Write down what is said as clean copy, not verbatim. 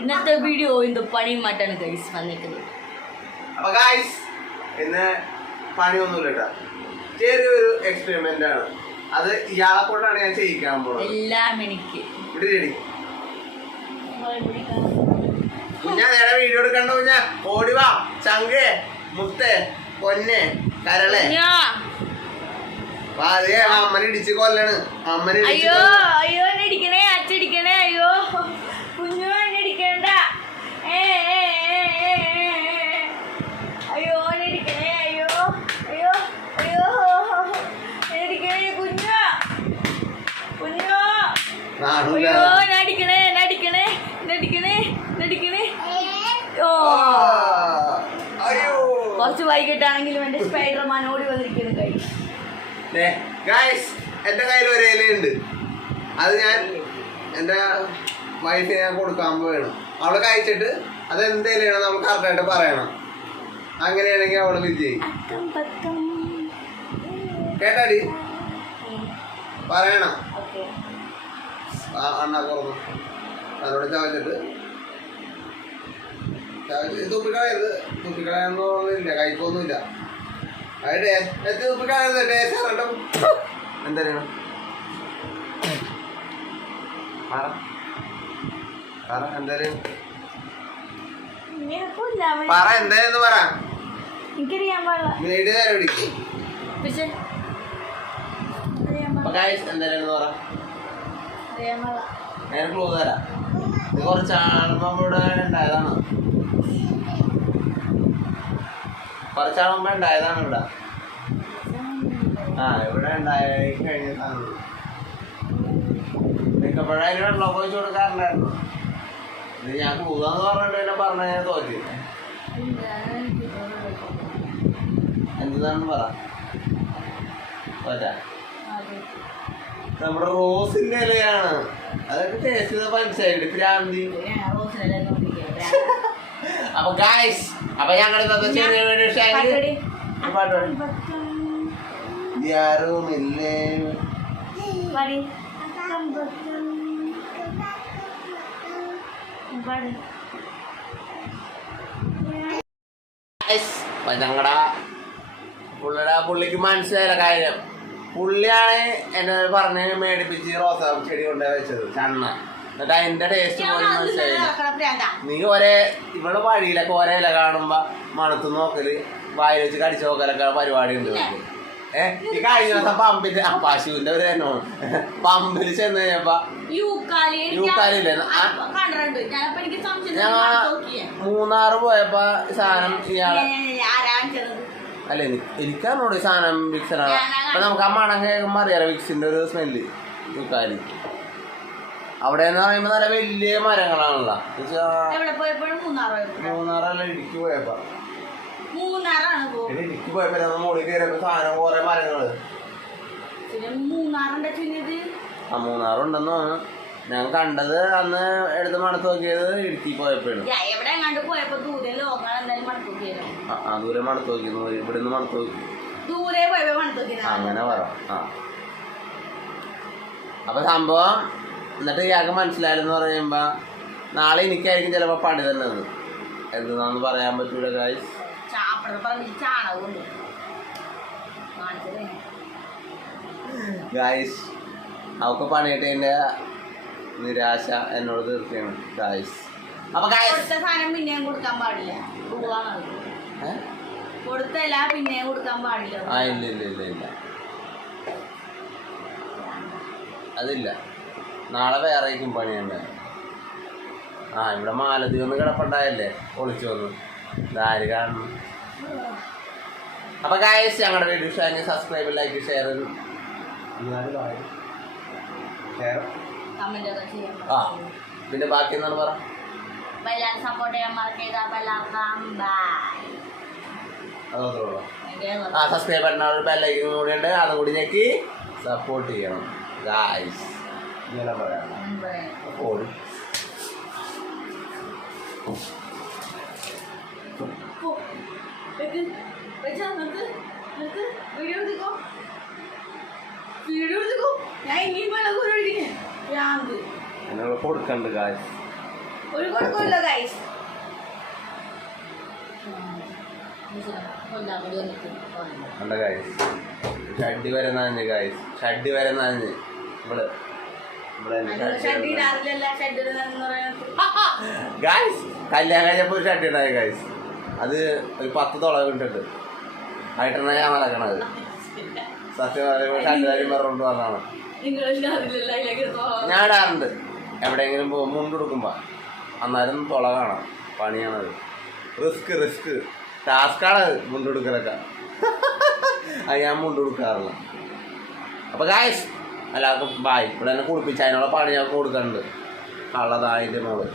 ഇന്നത്തെ വീഡിയോ ഇന്ന് പണിയുമായിട്ടാണ് ഗൈസ് വന്നിരിക്കുന്നത്. അപ്പൊ ഗൈസ് ഇന്ന് പണിയൊന്നുമില്ല കേട്ടോ, ചെറിയൊരു എക്സ്പെരിമെന്റ് ആണ്. അത് ഇയാളെ കൊണ്ടാണ് ഞാൻ ചെയ്യിക്കാൻ പോകുന്നത്. എല്ലാം എനിക്ക് ഞാൻ നേരെ വീഡിയോ എടുക്കണ്ട. ഞാൻ ഓടിവാ ചങ്കേ മുത്തേ പൊന്നെ കരളെ അമ്മനെ ഇടിച്ച് കൊല്ലാണ്. അമ്മനെ അയ്യോ അയ്യോ എന്നെ ഇടിക്കണേ, അച്ഛടിക്കണേ, അയ്യോ കുഞ്ഞു എന്നെ ഇടിക്കണ്ട, അയ്യോ എന്നെ ഇടിക്കണേ, അയ്യോ അയ്യോ അയ്യോ എന്നെ കുഞ്ഞു കുഞ്ഞു, അയ്യോ എന്നെ അടിക്കണേ, എന്നെ അടിക്കണേ, എന്നെ അടിക്കണേ, എന്നെ അടിക്കണേ. ഓ കുറച്ച് വൈകിട്ടാണെങ്കിലും എന്റെ സ്പൈഡർമാൻ ഓടി വന്നിരിക്കുന്നു കൈ. എന്റെ കയ്യിൽ ഒരു ഇലയുണ്ട്, അത് ഞാൻ എന്റെ വൈഫിനെ ഞാൻ കൊടുക്കാൻ പോവുകയാണ്. അവളെ കഴിച്ചിട്ട് അത് എന്ത് ഇലയാണ് നമ്മൾ കറക്റ്റായിട്ട് പറയണം. അങ്ങനെയാണെങ്കിൽ അവള് വിജയി കേട്ടാടി പറയണം. അണ്ണാ കുറഞ്ഞു അതോടെ ചവച്ചിട്ട് തുപ്പിക്കളയരുത്. തുപ്പിക്കളയൊന്നുമില്ല, കഴിക്കൊന്നുമില്ല. തുപ്പിക്കളയരുത്. എന്തറിയണം എന്തായാലും പറ, എന്തായാലും പറ. വീട് നേരം പിടിക്കും. എന്തായാലും പറ, ഞാൻ ക്ലൂ തരാം. ഇത് കുറച്ച് ആളുമ്പോ ഇവിടെ ഉണ്ടായതാണ്, കുറച്ചാളുമ്പോ ഉണ്ടായതാണ് ഇവിടെ. ഇവിടെ ഉണ്ടായി കഴിഞ്ഞ സാധനം മിക്കപ്പോഴതിന് വെള്ളമൊക്കെ വെച്ച് കൊടുക്കാറുണ്ടായിരുന്നു. ഇത് ഞാൻ കൂതാന്ന് പറഞ്ഞിട്ട് പിന്നെ പറഞ്ഞ ഞാൻ തോറ്റി. എന്താണെന്ന് പറ. നമ്മുടെ റോസിന്റെ ഇലയാണ്. അതൊക്കെ ടേസ്റ്റ് ചെയ്ത മനസ്സിലായിട്ട് പ്രാന്തി. അപ്പൊ ഗായ്സ്, അപ്പൊ ഞങ്ങൾ യാരുമില്ലേ ഞങ്ങളുടെ പുള്ളിക്ക് മനസ്സിലായില്ല കാര്യം. പുള്ളിയാണ് എന്നെ പറഞ്ഞ് മേടിപ്പിച്ച് റോസാ ചെടി കൊണ്ടുപോയി വെച്ചത് ചണ്ണ. എന്നിട്ട് അതിന്റെ ടേസ്റ്റ് പോലും മനസ്സിലായില്ല. നീ ഇവിടെ വഴിയിലൊക്കെ ഒരേ ഇല കാണുമ്പോ മണത്ത് നോക്കല്, വായിൽ വെച്ച് കടിച്ചു നോക്കലൊക്കെ പരിപാടി ഉണ്ട്. ഈ കഴിഞ്ഞ ദിവസം പമ്പില് പശുവിന്റെ ഒരു തന്നെ പമ്പില് ചെന്ന് കഴിഞ്ഞപ്പോ യൂക്കാലില്ലേ, ഞങ്ങൾ മൂന്നാറ് പോയപ്പോ സാധനം ഇയാളെ അല്ല എനിക്കറിഞ്ഞോട് ഈ സാധനം വിക്സനാണ്. അപ്പൊ നമുക്ക് ആ മണം കേൾക്കുമ്പോ അറിയാലോ വിക്സിന്റെ ഒരു സ്മെല്ല്. യൂക്കാലി അവിടെ എന്ന് പറയുമ്പോ നല്ല വലിയ മരങ്ങളാണല്ലോ. മൂന്നാറല്ല ഇടുക്കി പോയപ്പോ ഇടുക്കി പോയപ്പോ നമ്മൾ മുകളിൽ കയറിയപ്പോ സാധനം കുറെ മരങ്ങള്. മൂന്നാറുണ്ടെന്ന് തോന്നുന്നു. ഞാൻ കണ്ടത് അന്ന് എടുത്ത് മണത്ത് നോക്കിയത് ഇടുക്കി പോയപ്പോഴാണ്. ദൂരെ മണത്ത് നോക്കിയിരുന്നു, ഇവിടുന്ന് മണത്ത് നോക്കി അങ്ങനെ പറ. അപ്പൊ സംഭവം എന്നിട്ട് ഇയാൾക്ക് മനസ്സിലായെന്ന് പറയുമ്പോ നാളെ എനിക്കായിരിക്കും ചിലപ്പോ പണി തന്നെ. എന്താന്ന് പറയാൻ പറ്റൂല ഗായ്സ്. ഗായ്സ് അവക്ക് പണിയിട്ട് എന്റെ നിരാശ എന്നോട് തീർച്ചയാണ് ഗായ്സ്. അപ്പൊ സാധനം പിന്നെയും കൊടുക്കാൻ പാടില്ല, കൊടുത്തല്ല പിന്നെയും കൊടുക്കാൻ പാടില്ല. ഇല്ല ഇല്ല ഇല്ല ഇല്ല അതില്ല. നാളെ വേറേക്കും പണിയുണ്ട്. ഇവിടെ മാലതി ഒന്ന് കിടപ്പുണ്ടായല്ലേ, ഒളിച്ചു വന്നു ആര് കാണുന്നു. അപ്പൊ ഗായ്സ് ഞങ്ങളുടെ വീഡിയോ ഇഷ്ടമായി സബ്സ്ക്രൈബ്, ലൈക്ക്, ഷെയർ പിന്നെ ബാക്കി എന്താണ് പറ. സപ്പോർട്ട് ചെയ്യാൻ സബ്സ്ക്രൈബ് ബട്ടൺ ബെല്ലൈക്കനും കൂടി ഉണ്ട്, അതും കൂടി ഞെക്കി സപ്പോർട്ട് ചെയ്യണം ഗായ്സ്. ഇങ്ങനെ പറയാം. വീഡിയോ എടുക്കോ, ഞാൻ ഇനിയും എന്നോട് കൊടുക്കണ്ട് ഗായ്സ്. ഒരു കൊടുക്കില്ല ഗൈസ്. ഉണ്ട് ഗായ്സ്. ഷഡ്ഡി വരെ നനഞ്ഞ് ഗായ്സ്. ഷഡ്ഡി വരെ നനഞ്ഞ് ഇവിടെ ഗായ്സ്. കല്യാണം കഴിഞ്ഞപ്പോൾ ഒരു ഷഡ്ഡി ഉണ്ടായി ഗായ്സ്. അത് ഒരു 10 തുള കിട്ടിട്ട് ആയിട്ടാണ് ഞാൻ നടക്കണത്. സത്യം പറയുമ്പോൾ ഷഡ്ഡി കാര്യം പറഞ്ഞുകൊണ്ട് പറഞ്ഞാണ്. ഞാൻ ഇടാറുണ്ട് എവിടെയെങ്കിലും പോകും മുണ്ടെടുക്കുമ്പോൾ. അന്നേരം തുള കാണാം. പണിയാണത്. റിസ്ക് ടാസ്ക്കാണത് മുണ്ടെടുക്കലൊക്കെ. അത് ഞാൻ മുണ്ടെടുക്കാറില്ല. അപ്പോൾ ഗായ്സ് എല്ലാവർക്കും ബായ്. ഇവിടെ തന്നെ കുളിപ്പിച്ച് അതിനുള്ള പണി ഞങ്ങൾക്ക് കൊടുക്കുന്നുണ്ട്. ഉള്ളതാ അതിൻ്റെ മോള്.